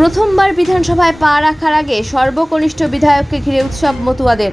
প্রথমবার বিধানসভায় পা রাখার আগে সর্বকনিষ্ঠ বিধায়ককে ঘিরে উৎসব মতুয়াদের।